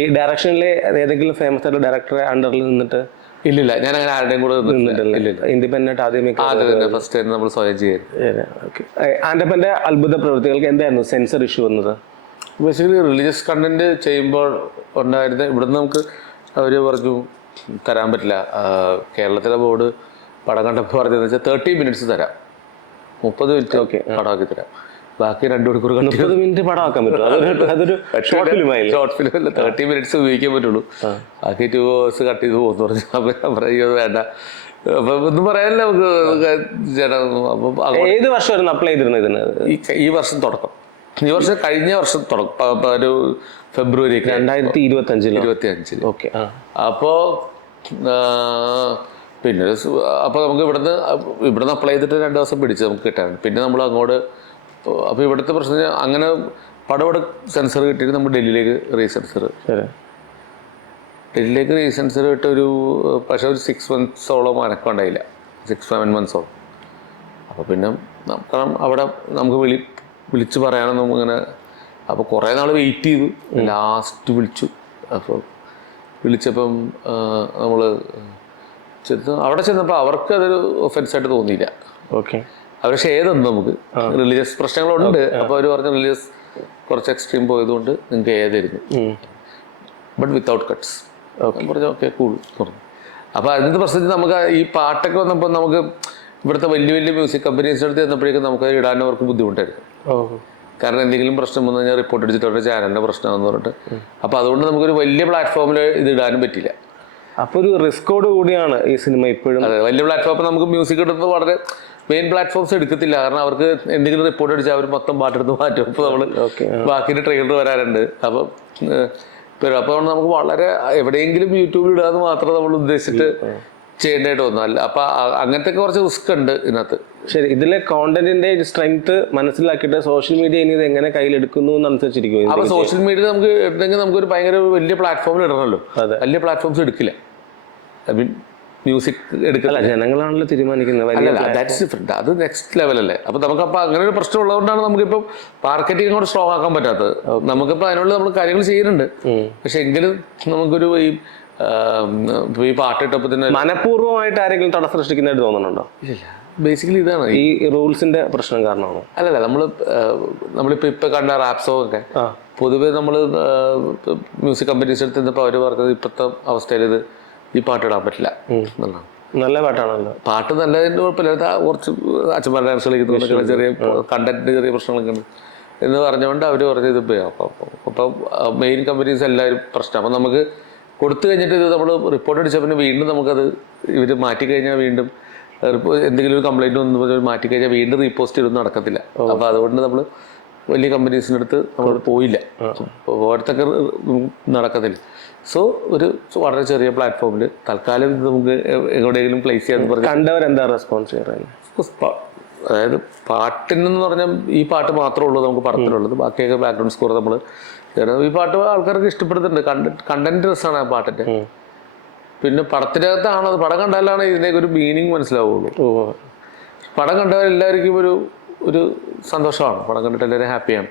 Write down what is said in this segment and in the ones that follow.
ഈ ഡയറക്ഷനിലെ ഏതെങ്കിലും ഫേമസ് ആയിട്ട് ഡയറക്ടറെ അണ്ടറിൽ നിന്നിട്ട്? ഇല്ലില്ല, ഞാൻ അങ്ങനെ ആരുടെയും കൂടെ നിന്നിട്ടില്ല. ഇൻഡിപെൻഡന്റ് ആദ്യമേ ഫസ്റ്റ് നമ്മൾ സ്വയം ചെയ്യും. ആൻഡപ്പന്റെ അത്ഭുത പ്രവൃത്തികൾക്ക് എന്തായിരുന്നു സെൻസർ ഇഷ്യൂ വന്നത്? ബേസിക്കലി റിലീജിയസ് കണ്ടന്റ് ചെയ്യുമ്പോൾ ഉണ്ടായിരുന്നത് ഇവിടുന്ന് നമുക്ക് അവർ പറഞ്ഞു തരാൻ പറ്റില്ല. കേരളത്തിലെ ബോർഡ് പടം കണ്ടപ്പോൾ പറഞ്ഞതെന്ന് വെച്ചാൽ 30 minutes തരാം, 30 minute പടമാക്കി തരാം, ബാക്കി 2 മണിക്കൂർ 30 minute പടമാക്കാൻ പറ്റും. അതൊരു ഷോർട്ട് ഫിലിം 30 minutes ഉപയോഗിക്കാൻ പറ്റുള്ളൂ, ബാക്കി 2 hours കട്ട് ചെയ്ത് പോകുന്നു പറഞ്ഞു. അപ്പം പറയുന്നത് വേണ്ട, അപ്പൊ ഒന്നും പറയാനില്ല നമുക്ക് ചേട്ടാ. അപ്പൊ ഏത് വർഷമായിരുന്നു അപ്ലൈ ചെയ്തിരുന്നത് ഇതിന്? ഈ വർഷം തുടക്കം, ഈ വർഷം കഴിഞ്ഞ വർഷം തുടക്കം, ഒരു ഫെബ്രുവരി 2025. ഓക്കെ. അപ്പോ പിന്നെ അപ്പോൾ നമുക്ക് ഇവിടുന്ന് അപ്ലൈ ചെയ്തിട്ട് 2 ദിവസം പിടിച്ച് നമുക്ക് കിട്ടാൻ. പിന്നെ നമ്മൾ അങ്ങോട്ട്, അപ്പോൾ ഇവിടുത്തെ പ്രശ്നം അങ്ങനെ പടവിടെ സെൻസർ കിട്ടിയിട്ട് നമ്മൾ ഡൽഹിയിലേക്ക് റീസെൻസർ ഇട്ട് പക്ഷേ ഒരു 6 months അനക്കമുണ്ടായില്ല, 6-7 months. അപ്പോൾ പിന്നെ കാരണം അവിടെ നമുക്ക് വിളിച്ച് പറയാനൊന്നും ഇങ്ങനെ, അപ്പോൾ കുറേ നാൾ വെയിറ്റ് ചെയ്തു, ലാസ്റ്റ് വിളിച്ചു. അപ്പോൾ വിളിച്ചപ്പം നമ്മൾ അവിടെ ചെന്നപ്പോൾ അവർക്ക് അതൊരു ഒഫൻസായിട്ട് തോന്നിയില്ല. ഓക്കെ. അവർ ഷെയർ തന്നു നമുക്ക്, റിലീജിയസ് പ്രശ്നങ്ങളുണ്ട്. അപ്പോൾ അവർ പറഞ്ഞ റിലീജിയസ് കുറച്ച് എക്സ്ട്രീം പോയതുകൊണ്ട് നിങ്ങൾക്ക് ഏതായിരുന്നു, ബട്ട് വിത്തൗട്ട് കട്ട്സ്. പറഞ്ഞു ഓക്കെ കൂൾ പറഞ്ഞു. അപ്പോൾ അതിൻ്റെ പ്രശ്നത്തിൽ നമുക്ക് ഈ പാട്ടൊക്കെ വന്നപ്പോൾ നമുക്ക് ഇവിടുത്തെ വലിയ വലിയ മ്യൂസിക് കമ്പനീസിൻ്റെ അടുത്ത് ചെന്നപ്പോഴേക്കും നമുക്ക് ഇടാനവർക്ക് ബുദ്ധിമുട്ടായിരുന്നു. കാരണം എന്തെങ്കിലും പ്രശ്നം വന്നു കഴിഞ്ഞാൽ റിപ്പോർട്ട് അടിച്ചിട്ട് അവരുടെ ചാനലിൻ്റെ പ്രശ്നമാണെന്ന് പറഞ്ഞിട്ട്. അപ്പോൾ അതുകൊണ്ട് നമുക്കൊരു വലിയ പ്ലാറ്റ്ഫോമിൽ ഇത് ഇടാനും പറ്റില്ല. അപ്പോൾ ഒരു റിസ്കോട് കൂടിയാണ് ഈ സിനിമ ഇപ്പോഴും. അതെ, വലിയ പ്ലാറ്റ്ഫോമിൽ നമുക്ക് മ്യൂസിക് എടുത്ത് വളരെ മെയിൻ പ്ലാറ്റ്ഫോംസ് എടുക്കത്തില്ല, കാരണം അവർക്ക് എന്തെങ്കിലും റിപ്പോർട്ട് അടിച്ചാൽ അവർ മൊത്തം പാട്ടെടുത്ത് മാറ്റും. അപ്പോൾ നമ്മൾ ബാക്കിൻ്റെ ട്രെയിലർ വരാറുണ്ട്. അപ്പോൾ നമുക്ക് വളരെ എവിടെയെങ്കിലും യൂട്യൂബിൽ ഇടാന്ന് മാത്രം നമ്മൾ ഉദ്ദേശിച്ചിട്ട് ചെയ്യേണ്ടതായിട്ട് വന്നു. അല്ല അപ്പോൾ അങ്ങനത്തെ കുറച്ച് റിസ്ക് ഉണ്ട് ഇതിനകത്ത്. ശരി, ഇതിലെ കോണ്ടന്റിന്റെ സ്ട്രെങ്ത് മനസ്സിലാക്കിയിട്ട് സോഷ്യൽ മീഡിയ ഇനി ഇത് എങ്ങനെ കയ്യിലെടുക്കുന്നു എന്നനുസരിച്ചിരിക്കും. അപ്പോൾ സോഷ്യൽ മീഡിയ നമുക്ക് എടുത്തെങ്കിൽ നമുക്കൊരു ഭയങ്കര വലിയ പ്ലാറ്റ്ഫോമിൽ ഇടണമല്ലോ. വലിയ പ്ലാറ്റ്ഫോംസ് എടുക്കില്ല, ഐ മീൻ മ്യൂസിക് എടുക്കില്ല, ജനങ്ങളാണല്ലോ തീരുമാനിക്കുന്നത്. ദാറ്റ്സ് ഡിഫറെന്റ്, അത് നെക്സ്റ്റ് ലെവലല്ലേ. അപ്പോൾ നമുക്കപ്പോൾ അങ്ങനെ ഒരു പ്രശ്നം ഉള്ളതുകൊണ്ടാണ് നമുക്കിപ്പോൾ മാർക്കറ്റിംഗ് കൂടെ സ്ട്രോങ് ആക്കാൻ പറ്റാത്തത്. നമുക്കിപ്പോൾ അതിനുള്ള നമ്മൾ കാര്യങ്ങൾ ചെയ്യുന്നുണ്ട്, പക്ഷെ എങ്കിലും നമുക്കൊരു ഈ പാട്ടിട്ടപ്പോൾ തന്നെ മനഃപൂർവ്വമായിട്ട് ആരെങ്കിലും തടസ്സം സൃഷ്ടിക്കുന്നതായിട്ട് തോന്നുന്നുണ്ടോ? ഇല്ല, ബേസിക്കലി ഇതാണ് ഈ റൂൾസിന്റെ പ്രശ്നം കാരണമാണോ? അല്ലല്ല, നമ്മളിപ്പോൾ കണ്ട റാപ്പ് സോങ് ഒക്കെ പൊതുവെ നമ്മൾ മ്യൂസിക് കമ്പനീസ് എടുത്ത് നിന്നപ്പോൾ അവർ പറഞ്ഞത് ഇപ്പോഴത്തെ അവസ്ഥയിൽ ഈ പാട്ടിടാൻ പറ്റില്ല എന്നുള്ളതാണ്. നല്ല പാട്ടാണല്ലോ, പാട്ട് നല്ലതിൻ്റെ കുഴപ്പമില്ല, കുറച്ച് അച്ഛന്മാർ ഡാൻസ് കളിക്കുന്ന ചെറിയ കണ്ടന്റിന് ചെറിയ പ്രശ്നങ്ങളൊക്കെ ഉണ്ട് എന്ന് പറഞ്ഞുകൊണ്ട് അവർ പറഞ്ഞത് അപ്പം മെയിൻ കമ്പനീസ് എല്ലാവരും പ്രശ്നം. അപ്പം നമുക്ക് കൊടുത്തു കഴിഞ്ഞിട്ട് ഇത് നമ്മൾ റിപ്പോർട്ട് അടിച്ച പിന്നെ വീണ്ടും നമുക്കത് ഇവർ മാറ്റിക്കഴിഞ്ഞാൽ വീണ്ടും എന്തെങ്കിലും ഒരു കംപ്ലൈൻറ്റ് വന്ന് മാറ്റിക്കഴിഞ്ഞാൽ വീണ്ടും റീപോസ്റ്റ് ചെയ്തൊന്നും നടക്കത്തില്ല. അപ്പോൾ അതുകൊണ്ട് നമ്മൾ വലിയ കമ്പനീസിൻ്റെ അടുത്ത് നമ്മൾ പോയില്ല, ഓരോരുത്തൊക്കെ നടക്കത്തില്ല. സോ ഒരു വളരെ ചെറിയ പ്ലാറ്റ്ഫോമിൽ തൽക്കാലം ഇത് നമുക്ക് എവിടെയെങ്കിലും പ്ലേസ് ചെയ്യാന്ന് പറഞ്ഞു. കണ്ടവരെന്താ റെസ്പോൺസ് ചെയ്യാറ്? അതായത് പാട്ടിനെന്ന് പറഞ്ഞാൽ ഈ പാട്ട് മാത്രമേ ഉള്ളൂ നമുക്ക് പടത്തിലുള്ളത്, ബാക്കിയൊക്കെ ബാക്ക്ഗ്രൗണ്ട് സ്കോർ നമ്മൾ ഈ പാട്ട് ആൾക്കാർക്ക് ഇഷ്ടപ്പെടുന്നുണ്ട്. കണ്ടന്റ് രസമാണ് ആ പാട്ടിൻ്റെ. പിന്നെ പടത്തിനകത്താണത്, പടം കണ്ടാലാണ് ഇതിൻ്റെയൊക്കെ ഒരു മീനിങ് മനസ്സിലാവുള്ളൂ. പടം കണ്ടവരെല്ലാവർക്കും ഒരു സന്തോഷമാണ്, പടം കണ്ടിട്ട് എല്ലാവരും ഹാപ്പിയാണ്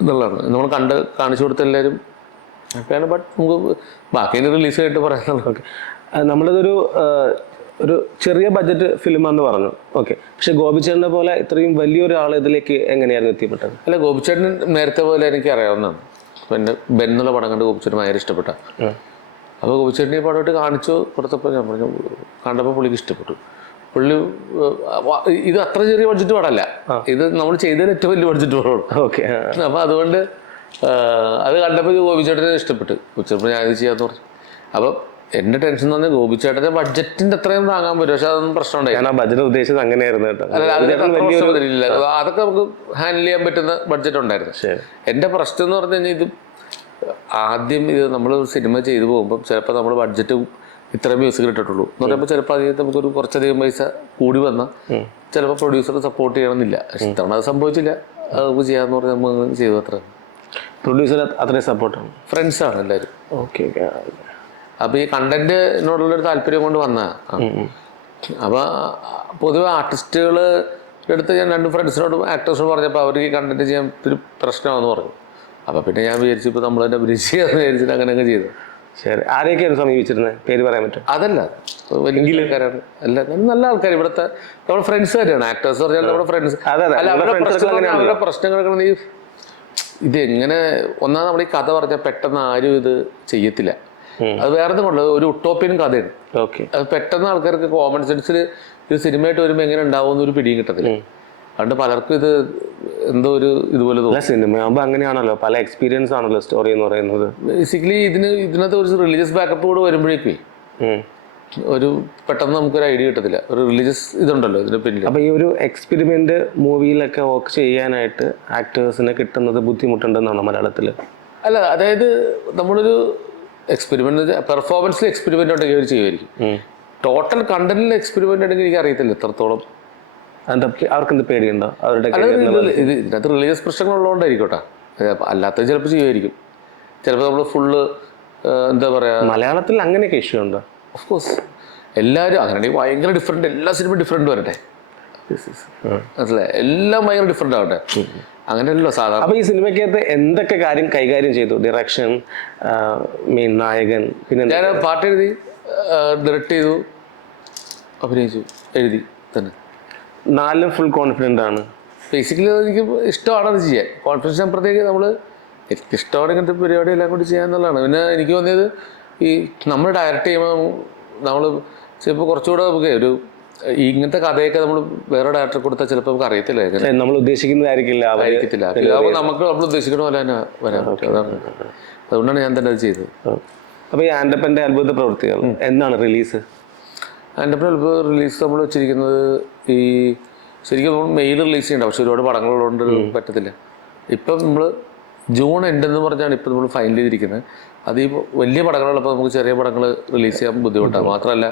എന്നുള്ളതാണ്. നമ്മൾ കാണിച്ചു കൊടുത്ത എല്ലാവരും ഹാപ്പിയാണ്. ബട്ട് നമുക്ക് ബാക്കി റിലീസ് ആയിട്ട് പറയാനുള്ളത് നമ്മളിതൊരു ചെറിയ ബഡ്ജറ്റ് ഫിലിമാന്ന് പറഞ്ഞു, ഓക്കെ. പക്ഷെ ഗോപിച്ചേട്ടനെ പോലെ ഇത്രയും വലിയൊരാൾ ഇതിലേക്ക് എങ്ങനെയായിരുന്നു എത്തിപ്പെട്ടത്? അല്ല, ഗോപിച്ചേട്ടൻ നേരത്തെ പോലെ എനിക്ക് അറിയാവുന്നതാണ്. പിന്നെ ബെന്നുള്ള പടം കണ്ട് ഗോപിച്ചേട്ടൻ ഭയങ്കര ഇഷ്ടപ്പെട്ട. അപ്പോൾ ഗോപിച്ചേട്ടൻ ഈ പടമായിട്ട് കാണിച്ചു കൊടുത്തപ്പോൾ ഞാൻ പറഞ്ഞു, കണ്ടപ്പോൾ പുള്ളിക്ക് ഇഷ്ടപ്പെട്ടു. പുള്ളി ഇത് അത്ര ചെറിയ ബഡ്ജറ്റ് പടമല്ല, ഇത് നമ്മൾ ചെയ്തതിൽ ഏറ്റവും വലിയ ബഡ്ജറ്റ് പടമാണ്. ഓക്കെ. അപ്പോൾ അതുകൊണ്ട് അത് കണ്ടപ്പോൾ ഗോപിച്ചേട്ടനെ ഇഷ്ടപ്പെട്ടു. ഗോപിച്ചേട്ടൻ ഞാൻ ഇത് ചെയ്യാന്ന് പറഞ്ഞു. അപ്പം എന്റെ ടെൻഷൻ എന്ന് പറഞ്ഞാൽ ഗോപിച്ചേട്ടന്റെ ബഡ്ജറ്റിന്റെ അത്രയും താങ്ങാൻ പറ്റും, പക്ഷെ അതൊന്നും പ്രശ്നം ഉണ്ടായി. ഞാൻ ആ ബഡ്ജറ്റ് ഉദ്ദേശിച്ചത് അങ്ങനെയായിരുന്നു കേട്ടോ. അതൊക്കെ നമുക്ക് ഹാൻഡിൽ ചെയ്യാൻ പറ്റുന്ന ബഡ്ജറ്റ് ഉണ്ടായിരുന്നു. എന്റെ പ്രശ്നം എന്ന് പറഞ്ഞു കഴിഞ്ഞാൽ ഇത് ആദ്യം നമ്മൾ സിനിമ ചെയ്തു പോകുമ്പോൾ ചിലപ്പോൾ നമ്മൾ ബഡ്ജറ്റ് ഇത്ര മ്യൂസിക് ഇട്ടിട്ടുള്ളൂ എന്ന് പറയുമ്പോൾ ചിലപ്പോൾ അതിന് നമുക്കൊരു കുറച്ചധികം പൈസ കൂടി വന്നാൽ ചിലപ്പോൾ പ്രൊഡ്യൂസർ സപ്പോർട്ട് ചെയ്യണമെന്നില്ല. പക്ഷെ ഇത്തവണ അത് സംഭവിച്ചില്ല, അത് ചെയ്യാന്ന് പറഞ്ഞാൽ നമ്മൾ ചെയ്തു. അത്ര പ്രൊഡ്യൂസർ അത്രയും സപ്പോർട്ടാണ്, ഫ്രണ്ട്സാണ് എല്ലാവരും. ഓക്കെ. അപ്പോൾ ഈ കണ്ടന്റിനോടുള്ളൊരു താല്പര്യം കൊണ്ട് വന്നതാണ്. അപ്പോൾ പൊതുവെ ആർട്ടിസ്റ്റുകളുടെ അടുത്ത് ഞാൻ 2 ഫ്രണ്ട്സിനോടും ആക്ടേഴ്സിനോടും പറഞ്ഞപ്പോൾ അവർക്ക് ഈ കണ്ടന്റ് ചെയ്യാൻ ഒരു പ്രശ്നമാണെന്ന് പറഞ്ഞു. അപ്പം പിന്നെ ഞാൻ വിചാരിച്ചു ഇപ്പോൾ നമ്മൾ തന്നെ അഭിനയിച്ച് വിചാരിച്ചിട്ട് അങ്ങനെയൊക്കെ ചെയ്തു. ശരി, ആരെയൊക്കെയാണ് സമീപിച്ചിരുന്നത്? പേര് പറയാൻ പറ്റും? അതല്ല, വലിയ ആൾക്കാരാണ്. അല്ല, നല്ല ആൾക്കാർ, ഇവിടുത്തെ നമ്മുടെ ഫ്രണ്ട്സ് തന്നെയാണ്. ആക്ടേഴ്സ് പറഞ്ഞാൽ നമ്മുടെ ഫ്രണ്ട്സ്. അല്ല, അവരുടെ പ്രശ്നങ്ങളൊക്കെ നീ ഇതെങ്ങനെ ഒന്നാമത് നമ്മൾ ഈ കഥ പറഞ്ഞാൽ പെട്ടെന്ന് ആരും ഇത് ചെയ്യത്തില്ല. അത് വേറെ കൊണ്ട് ഒരു ഉട്ടോപ്യൻ കഥയാണ്. അത് പെട്ടെന്ന് ആൾക്കാർക്ക് കോമൺ സെൻസിൽ ഇത് സിനിമയായിട്ട് വരുമ്പോൾ എങ്ങനെ ഉണ്ടാവും ഒരു പിടിയും കിട്ടത്തില്ല. അതുകൊണ്ട് പലർക്കും ഇത് എന്തോ ഒരു ഇതുപോലെ തോന്നും. സിനിമ ആകുമ്പോൾ അങ്ങനെയാണല്ലോ, പല എക്സ്പീരിയൻസ് ആണല്ലോ സ്റ്റോറി എന്ന് പറയുന്നത്. ബേസിക്കലി ഇതിനകത്ത് ഒരു റിലീജിയസ് ബാക്കപ്പ് കൂടെ വരുമ്പോഴേക്കും ഒരു പെട്ടെന്ന് നമുക്കൊരു ഐഡിയ കിട്ടത്തില്ല. ഒരു റിലീജിയസ് ഇതുണ്ടല്ലോ ഇതിന് പിന്നിൽ. അപ്പൊ ഈ ഒരു എക്സ്പെരിമെന്റ് മൂവിയിലൊക്കെ വർക്ക് ചെയ്യാനായിട്ട് ആക്ടേഴ്സിനെ കിട്ടുന്നത് ബുദ്ധിമുട്ടുണ്ടെന്നാണ് മലയാളത്തിൽ? അല്ല, അതായത് നമ്മളൊരു എക്സ്പെരിമെന്റ് പെർഫോമൻസിൽ എക്സ്പെരിമെന്റ് ഉണ്ടെങ്കിൽ അവർ ചെയ്യുമായിരിക്കും. ടോട്ടൽ കണ്ടന്റിൽ എക്സ്പെരിമെന്റ് ഉണ്ടെങ്കിൽ എനിക്ക് അറിയത്തില്ല എത്രത്തോളം. അവർക്ക് എന്ത് പേടിയുണ്ടോ? അവരുടെ ഇതിനകത്ത് റിലീജിയസ് പ്രശ്നങ്ങളുള്ളതുകൊണ്ടായിരിക്കോട്ടെ. അല്ലാത്ത ചിലപ്പോൾ ചെയ്യുമായിരിക്കും. ചിലപ്പോൾ നമ്മൾ ഫുള്ള് എന്താ പറയാ, മലയാളത്തിൽ അങ്ങനെയൊക്കെ ഇഷ്യൂ ഉണ്ടോ? ഓഫ് കോഴ്സ് എല്ലാവരും അങ്ങനെയാണെങ്കിൽ ഭയങ്കര ഡിഫറെൻറ്റ്, എല്ലാ സിനിമയും ഡിഫറെൻറ്റ് വരട്ടെ, മനസ്സിലായി, എല്ലാം ഭയങ്കര ഡിഫറെൻ്റ് ആവട്ടെ. അങ്ങനെയല്ലോ സാധാരണ. അപ്പൊ ഈ സിനിമയ്ക്കകത്ത് എന്തൊക്കെ കാര്യം കൈകാര്യം ചെയ്തു? ഡയറക്ഷൻ, മെയിൻ നായകൻ, പിന്നെ ഞാൻ പാട്ട് എഴുതി, ഡയറക്റ്റ് ചെയ്തു, അഭിനയിച്ചു, എഴുതി തന്നെ. നാലും ഫുൾ കോൺഫിഡൻ്റ് ആണ്. ബേസിക്കലി എനിക്ക് ഇഷ്ടമാണ് അത് ചെയ്യാൻ. കോൺഫിഡൻസ് അപ്പുറത്തേക്ക് നമ്മൾ എനിക്ക് ഇഷ്ടമാണ് ഇങ്ങനത്തെ പരിപാടി എല്ലാം കൂടി ചെയ്യാന്നുള്ളതാണ്. പിന്നെ എനിക്ക് തോന്നിയത് ഈ നമ്മൾ ഡയറക്റ്റ് ചെയ്യുമ്പോൾ നമ്മൾ ചിലപ്പോൾ കുറച്ചുകൂടെ നമുക്ക് ഒരു ഇങ്ങനത്തെ കഥയൊക്കെ നമ്മൾ വേറെ ഡയറക്ടർ കൊടുത്താൽ ചിലപ്പോൾ നമുക്ക് അറിയത്തില്ല, നമ്മൾ ഉദ്ദേശിക്കുന്നതായിരിക്കില്ല. അപ്പോൾ നമ്മൾ ഉദ്ദേശിക്കുന്ന പോലെ തന്നെ വരാൻ പറ്റും. അതാണ്, അതുകൊണ്ടാണ് ഞാൻ തന്നെ അത് ചെയ്തത്. അപ്പോൾ ഈ ആൻഡപ്പൻ്റെ അത്ഭുത പ്രവൃത്തികൾ എന്നാണ് റിലീസ്? ആൻഡപ്പൻ്റെ അത്ഭുത റിലീസ് നമ്മൾ വെച്ചിരിക്കുന്നത് ഈ ശരിക്കും നമ്മൾ മെയിൽ റിലീസ് ചെയ്യണ്ട, പക്ഷെ ഒരുപാട് പടങ്ങളുള്ളതുകൊണ്ട് പറ്റത്തില്ല. ഇപ്പം നമ്മൾ ജൂൺ എൻഡ് എന്ന് പറഞ്ഞാണ് ഇപ്പം നമ്മൾ ഫൈനൽ ചെയ്തിരിക്കുന്നത്. അത് ഈ വലിയ പടങ്ങളുള്ളപ്പോൾ നമുക്ക് ചെറിയ പടങ്ങൾ റിലീസ് ചെയ്യാൻ ബുദ്ധിമുട്ടാണ്. മാത്രമല്ല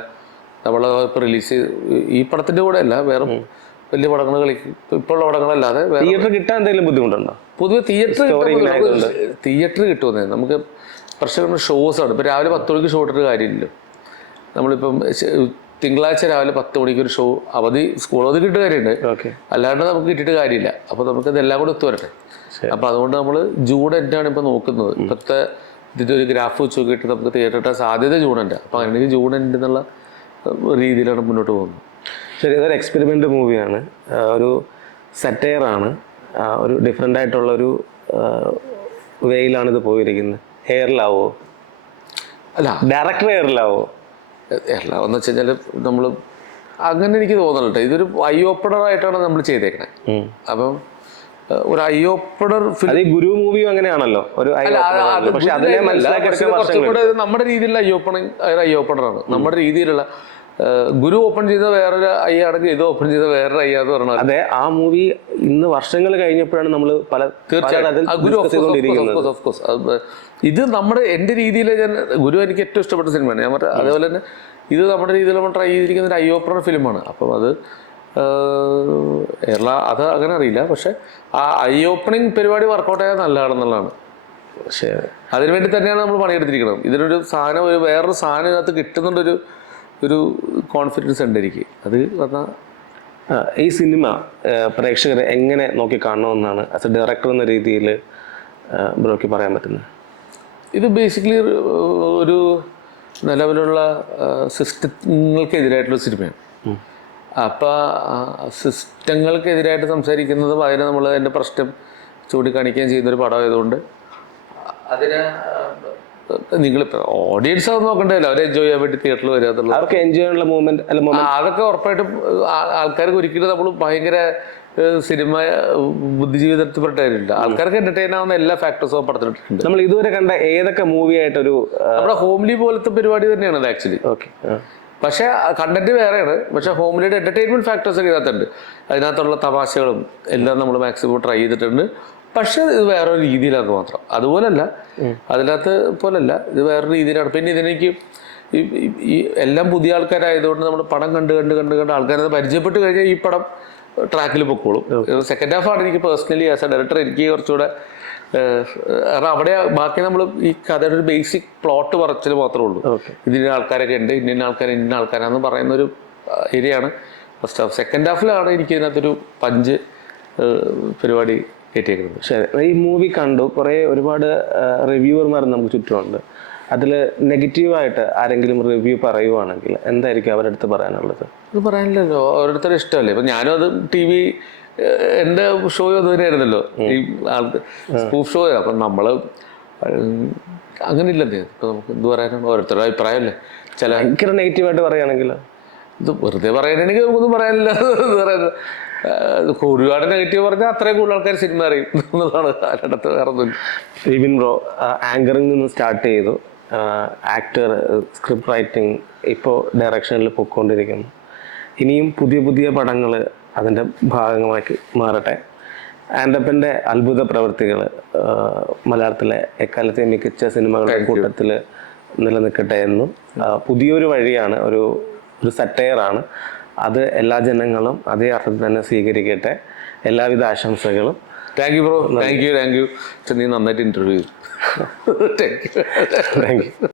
നമ്മൾ ഇപ്പോൾ റിലീസ് ചെയ്ത് ഈ പടത്തിൻ്റെ കൂടെ അല്ല, വേറെ വലിയ പടങ്ങൾ ഇപ്പോൾ ഉള്ള പടങ്ങളല്ലാതെ തിയേറ്റർ കിട്ടാൻ എന്തെങ്കിലും ബുദ്ധിമുട്ടുണ്ടോ? പൊതുവെ തിയേറ്റർ കിട്ടുമെന്നേ നമുക്ക് പ്രശ്നം ഷോസാണ്. ഇപ്പോൾ രാവിലെ 10 മണിക്ക് ഷോ ഇട്ടിട്ട് കാര്യമില്ലല്ലോ. നമ്മളിപ്പം തിങ്കളാഴ്ച രാവിലെ 10 മണിക്ക് ഒരു ഷോ അവധി, സ്കൂൾ അവധി കിട്ടുന്ന കാര്യമുണ്ട്, അല്ലാണ്ട് നമുക്ക് കിട്ടിയിട്ട് കാര്യമില്ല. അപ്പോൾ നമുക്കത് എല്ലാം കൂടെ ഒത്തുവരട്ടെ. അപ്പോൾ അതുകൊണ്ട് നമ്മൾ ജൂൺ എൻഡാണ് ഇപ്പോൾ നോക്കുന്നത്. ഇപ്പോഴത്തെ ഇതിൻ്റെ ഒരു ഗ്രാഫ് വെച്ച് നോക്കിയിട്ട് നമുക്ക് തിയേറ്റർ ഇട്ടാൻ സാധ്യത ജൂൺ എൻഡ്. അപ്പോൾ അങ്ങനെ ജൂൺ എൻഡ് എന്നുള്ള രീതിയിലാണ് മുന്നോട്ട് പോകുന്നത്. ശരി, ഇതൊരു എക്സ്പെരിമെൻ്റ് മൂവിയാണ്, ഒരു സെറ്റയറാണ്, ഒരു ഡിഫറെൻ്റ് ആയിട്ടുള്ളൊരു വേയിലാണ് ഇത് പോയിരിക്കുന്നത്. എയറിലാവോ? അല്ല, ഡയറക്ടർ എയറിലാവോ? എന്ന് വെച്ച് കഴിഞ്ഞാൽ നമ്മൾ അങ്ങനെ എനിക്ക് തോന്നലുണ്ട്. ഇതൊരു ഐ ഓപ്പണർ ആയിട്ടാണ് നമ്മൾ ചെയ്തേക്കണേ. അപ്പം ഒരു ഐ ഓപ്പണർ ഫിലിം, ഗുരു മൂവിയും അങ്ങനെയാണല്ലോ, ഒരു നമ്മുടെ രീതിയിലുള്ള ഐ ഓപ്പണറാണ്. നമ്മുടെ രീതിയിലുള്ള ഗുരു ഓപ്പൺ ചെയ്ത വേറൊരു ഐ ആണെങ്കിൽ ഇത് ഓപ്പൺ ചെയ്ത വേറൊരു ഐ എന്ന് പറഞ്ഞാൽ അതെ. ആ മൂവി ഇന്ന് വർഷങ്ങൾ കഴിഞ്ഞപ്പോഴാണ് നമ്മൾ ഇത് നമ്മുടെ എൻ്റെ രീതിയിൽ ഞാൻ ഗുരു എനിക്ക് ഏറ്റവും ഇഷ്ടപ്പെട്ട സിനിമയാണ്. ഞാൻ പറഞ്ഞ അതേപോലെ തന്നെ ഇത് നമ്മുടെ രീതിയിൽ നമ്മൾ ട്രൈ ചെയ്തിരിക്കുന്ന ഒരു ഐ ഓപ്പണർ ഫിലിമാണ്. അപ്പം അത് അത് അങ്ങനെ അറിയില്ല, പക്ഷെ ആ ഐ ഓപ്പണിങ് പരിപാടി വർക്കൗട്ട് ആയാൽ നല്ലതാണെന്നുള്ളതാണ്. പക്ഷേ അതിനുവേണ്ടി തന്നെയാണ് നമ്മൾ പണിയെടുത്തിരിക്കുന്നത്. ഇതിനൊരു സാധനം, വേറൊരു സാധനം ഇതിനകത്ത് കിട്ടുന്നുണ്ടൊരു കോൺഫിഡൻസ് ഉണ്ട് എനിക്ക്. അത് പറഞ്ഞാൽ ഈ സിനിമ പ്രേക്ഷകരെ എങ്ങനെ നോക്കി കാണണമെന്നാണ് ആസ് എ ഡയറക്ടർ എന്ന രീതിയിൽ ബ്രോയ്ക്ക് പറയാൻ പറ്റുന്നത്? ഇത് ബേസിക്കലി ഒരു നിലവിലുള്ള സിസ്റ്റങ്ങൾക്കെതിരായിട്ടുള്ള സിനിമയാണ്. അപ്പോൾ സിസ്റ്റങ്ങൾക്കെതിരായിട്ട് സംസാരിക്കുന്നതും അതിനെ നമ്മൾ അതിൻ്റെ പ്രശ്നം ചൂണ്ടിക്കാണിക്കുകയും ചെയ്യുന്നൊരു പടമായതുകൊണ്ട് അതിന് നിങ്ങളിപ്പോൾ ഓഡിയൻസ് അത് നോക്കണ്ടല്ലോ, അവർ എൻജോയ് ചെയ്യാൻ വേണ്ടി തിയേറ്ററിൽ വരിക എന്നുള്ളത്, അവർക്ക് എൻജോയ് ചെയ്യാനുള്ള മൂവ്മെന്റ് അതൊക്കെ ഉറപ്പായിട്ടും ആൾക്കാർക്ക് ഒരിക്കലും നമ്മൾ ഭയങ്കര സിനിമ ബുദ്ധിജീവിതത്തിൽപ്പെട്ട കാര്യമില്ല. ആൾക്കാർക്ക് എന്റർടൈൻ ആവുന്ന എല്ലാ ഫാക്ടേഴ്സും പടത്തിലിട്ടുണ്ട്. നമ്മൾ ഇതുവരെ കണ്ട ഏതൊക്കെ മൂവി ആയിട്ടൊരു നമ്മുടെ ഹോംലി പോലത്തെ പരിപാടി തന്നെയാണ് ആക്ച്വലി. പക്ഷേ കണ്ടന്റ് വേറെയാണ്, പക്ഷേ ഹോംലിയുടെ എന്റർടൈൻമെന്റ് ഫാക്ടേഴ്സ് ഒക്കെ ഇതിനകത്തുണ്ട്. അതിനകത്തുള്ള തമാശകളും എല്ലാം നമ്മൾ മാക്സിമം ട്രൈ ചെയ്തിട്ടുണ്ട്. പക്ഷെ ഇത് വേറൊരു രീതിയിലാണ് മാത്രം. അതുപോലല്ല, അതിനകത്ത് പോലല്ല, ഇത് വേറൊരു രീതിയിലാണ്. പിന്നെ ഇതിനേക്ക് ഈ എല്ലാം പുതിയ ആൾക്കാരായതുകൊണ്ട് നമ്മൾ പടം കണ്ട് ആൾക്കാരെ പരിചയപ്പെട്ട് കഴിഞ്ഞാൽ ഈ പടം ട്രാക്കിൽ പൊക്കോളും. സെക്കൻഡ് ഹാഫാണ് എനിക്ക് പേഴ്സണലി ആസ് എ ഡയറക്ടർ എനിക്ക് കുറച്ചുകൂടെ, കാരണം അവിടെ ബാക്കി നമ്മൾ ഈ കഥയുടെ ഒരു ബേസിക് പ്ലോട്ട് പറച്ചിൽ മാത്രമേ ഉള്ളൂ. ഇതിൻ്റെ ആൾക്കാരൊക്കെ ഉണ്ട്, ഇന്ന ആൾക്കാരാന്ന് പറയുന്നൊരു ഏരിയയാണ് ഫസ്റ്റ് ഹാഫ്. സെക്കൻഡ് ഹാഫിലാണ് എനിക്ക് ഇതിനകത്തൊരു പഞ്ച് പരിപാടി കയറ്റിയേക്കുന്നത്. ശരി, ഈ മൂവി കണ്ടു, കുറേ ഒരുപാട് റിവ്യൂവർമാർ നമുക്ക് ചുറ്റുമുണ്ട്. അതിൽ നെഗറ്റീവായിട്ട് ആരെങ്കിലും റിവ്യൂ പറയുവാണെങ്കിൽ എന്തായിരിക്കും അവരുടെ അടുത്ത് പറയാനുള്ളത്? അത് പറയാനില്ലല്ലോ, ഓരോരുത്തരുടെ ഇഷ്ടമല്ലേ. ഇപ്പം ഞാനും അത് ടി വി എൻ്റെ ഷോയും അത് തന്നെയായിരുന്നല്ലോ, ഈ ആൾക്ക് സ്പൂഫ് ഷോ. അപ്പം നമ്മൾ അങ്ങനെ ഇല്ലെന്നേ. ഇപ്പം നമുക്ക് എന്ത് പറയാനാണ്, ഓരോരുത്തരുടെ അഭിപ്രായമല്ലേ. ചില ഭയങ്കര നെഗറ്റീവായിട്ട് പറയുകയാണെങ്കിൽ ഇത് വെറുതെ പറയാനാണെങ്കിൽ നമുക്കൊന്നും പറയാനില്ല. ഒരുപാട് നെഗറ്റീവ് പറഞ്ഞാൽ അത്രയും കൂടുതൽ ആൾക്കാർ സിനിമ അറിയും എന്നുള്ളതാണ്. അതിനകത്ത് വേറെ ഒന്നുമില്ല. വിപിൻ ബ്രോ ആങ്കറിൽ നിന്ന് സ്റ്റാർട്ട് ചെയ്തു, ആക്ടർ, സ്ക്രിപ്റ്റ് റൈറ്റിംഗ്, ഇപ്പോൾ ഡയറക്ഷനിൽ പൊയ്ക്കൊണ്ടിരിക്കുന്നു. ഇനിയും പുതിയ പുതിയ പടങ്ങൾ അതിൻ്റെ ഭാഗമാക്കി മാറട്ടെ. ആൻഡപ്പൻ്റെ അത്ഭുത പ്രവൃത്തികൾ മലയാളത്തിലെ എക്കാലത്തെ മികച്ച സിനിമകളുടെ കൂട്ടത്തിൽ നിലനിൽക്കട്ടെ എന്നും, പുതിയൊരു വഴിയാണ്, ഒരു സറ്റയറാണ്, അത് എല്ലാ ജനങ്ങളും അതേ അർത്ഥത്തിൽ തന്നെ സ്വീകരിക്കട്ടെ. എല്ലാവിധ ആശംസകളും. Thank you bro, thank you. നീ നന്നായിട്ട് ഇൻ്റർവ്യൂ ചെയ്തു. Thank you.